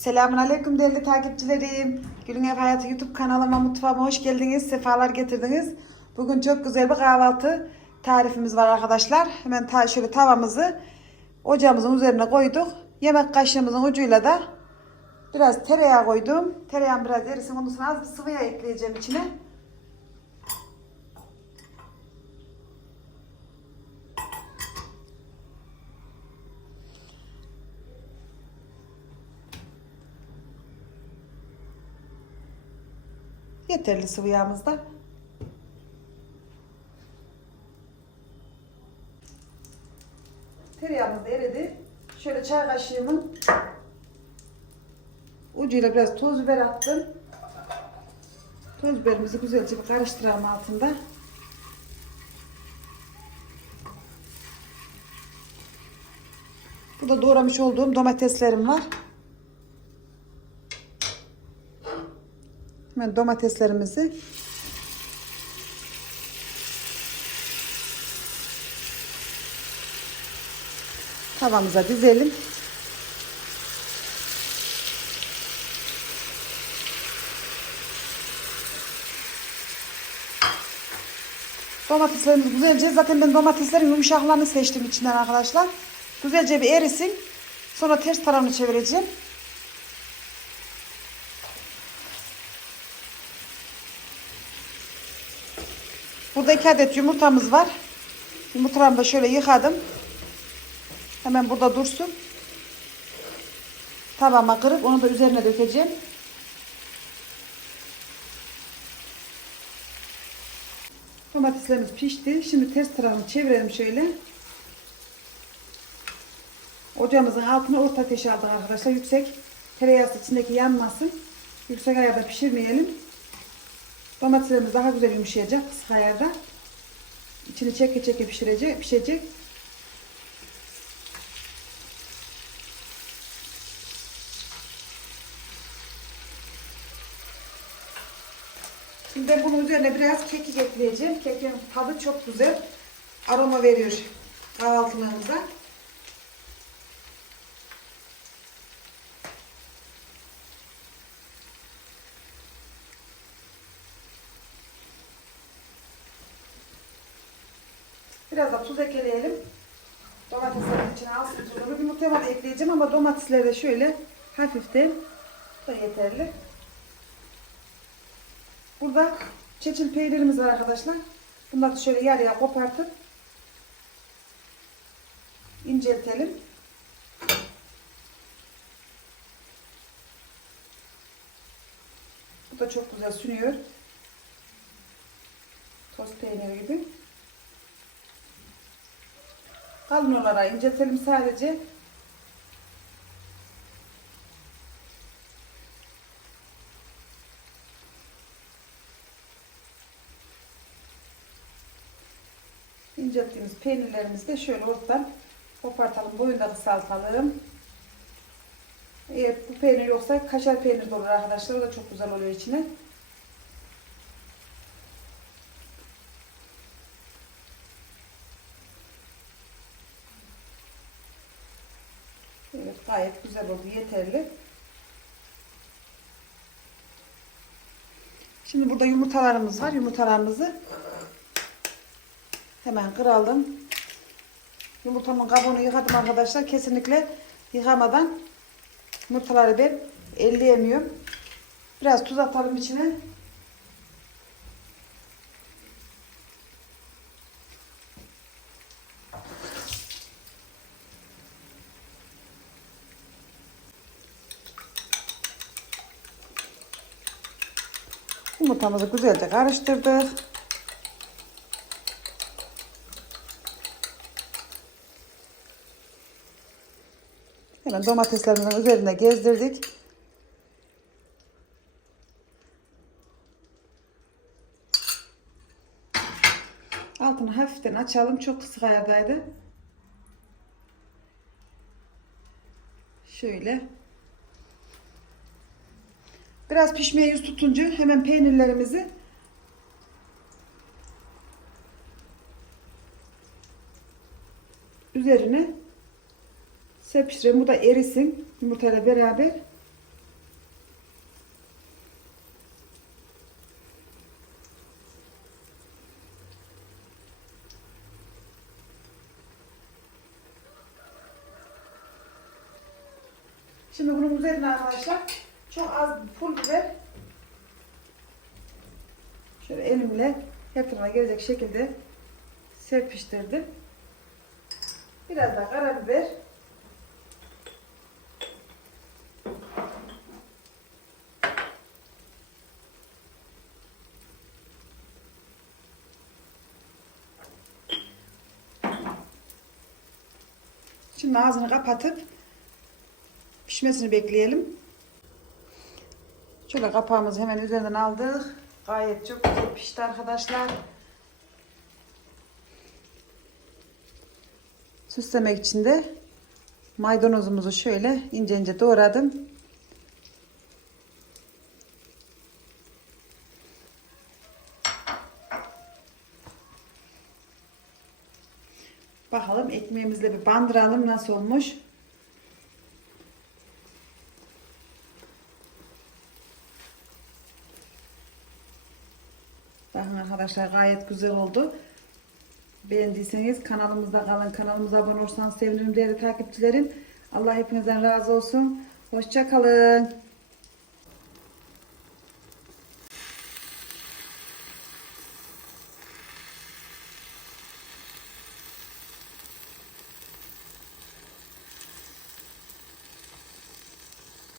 Selamun Aleyküm değerli takipçilerim. Gülün Ev Hayatı YouTube kanalıma mutfağıma hoş geldiniz. Sefalar getirdiniz. Bugün çok güzel bir kahvaltı tarifimiz var arkadaşlar. Hemen ta şöyle tavamızı ocağımızın üzerine koyduk. Yemek kaşığımızın ucuyla da biraz tereyağı koydum. Tereyağım biraz erisin. Ondan sonra az bir sıvı yağ ekleyeceğim içine. Yeterli sıvı yağımız da. Tereyağımız da eridi. Şöyle çay kaşığımın ucuyla biraz toz biber attım. Toz biberimizi güzelce bir karıştıralım altında. Burada doğramış olduğum domateslerim var. Hemen domateslerimizi tavamıza dizelim. Domateslerimiz güzelce zaten ben domateslerin yumuşaklığını seçtim içinden arkadaşlar. Güzelce bir erisin. Sonra ters tarafını çevireceğim. Burada iki adet yumurtamız var. Yumurtalarımı da şöyle yıkadım. Hemen burada dursun. Tavama kırıp onu da üzerine dökeceğim. Domateslerimiz pişti. Şimdi ters tarafını çevirelim şöyle. Ocağımızın altına orta ateşe aldık arkadaşlar. Yüksek tereyağı içindeki yanmasın. Yüksek ayarda pişirmeyelim. Domateslerimiz daha güzel yumuşayacak kısık ayarda. İçini çeke çeke pişirecek, pişecek. Şimdi bunun üzerine biraz kekik ekleyeceğim. Kekin tadı çok güzel. Aroma veriyor kahvaltılığımıza. Biraz da tuz ekleyelim. Domateslerin içine alsın tuzunu. Yumurtaya da ekleyeceğim ama domatesleri de şöyle hafiften da yeterli. Burada çeçil peynirimiz var arkadaşlar. Bunları şöyle yarıya kopartıp inceltelim. Bu da çok güzel sünüyor. Toz peyniri gibi. Kalın olarak inceltelim sadece. İncelttiğimiz peynirlerimizi de şöyle ortadan kopartalım. Boyunu da kısaltalım. Eğer bu peynir yoksa kaşar peynir de olur arkadaşlar. O da çok güzel oluyor içine. Gayet güzel oldu. Yeterli. Şimdi burada yumurtalarımız var. Yumurtalarımızı hemen kıralım. Yumurtamın kabuğunu yıkadım arkadaşlar. Kesinlikle yıkamadan yumurtaları ben elleyemiyorum. Biraz tuz atalım içine. Yumurtamızı güzelce karıştırdık. Hemen domateslerimizin üzerine gezdirdik. Altını hafiften açalım. Çok kısık ayardaydı. Şöyle. Biraz pişmeye yüz tutunca hemen peynirlerimizi üzerine sepiştirelim. Bu da erisin yumurtayla beraber. Şimdi bunun üzerine arkadaşlar çok az pul biber şöyle elimle yakına gelecek şekilde serpiştirdim. Biraz da karabiber. Şimdi ağzını kapatıp pişmesini bekleyelim. Şöyle kapağımızı hemen üzerinden aldık. Gayet çok güzel pişti arkadaşlar. Süslemek için de maydanozumuzu şöyle ince ince doğradım. Bakalım ekmeğimizle bir bandıralım nasıl olmuş. Bakın arkadaşlar gayet güzel oldu. Beğendiyseniz kanalımızda kalın. Kanalımıza abone olursanız sevinirim değerli takipçilerim. Allah hepinizden razı olsun. Hoşça kalın.